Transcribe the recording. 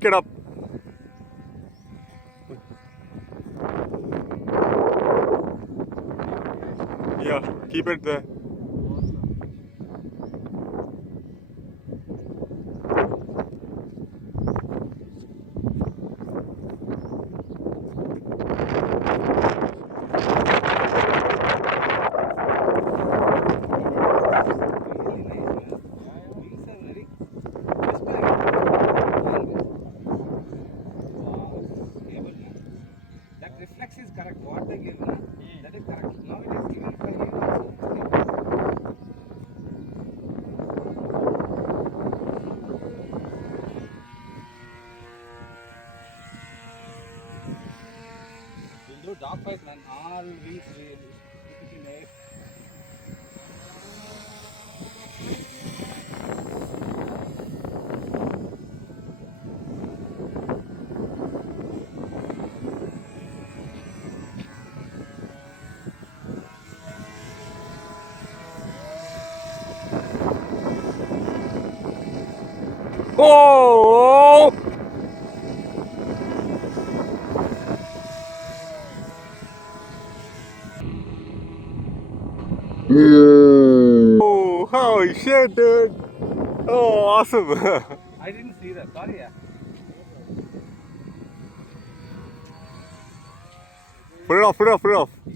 Pick it up. Yeah, keep it there. Reflex is correct. What they give, that is correct. Now it is given for you also. We'll do dog fight, man. All wings will in air. Oh! Oh, holy shit, dude! Oh, awesome! I didn't see that. Sorry, yeah. Put it off, put it off, put it off.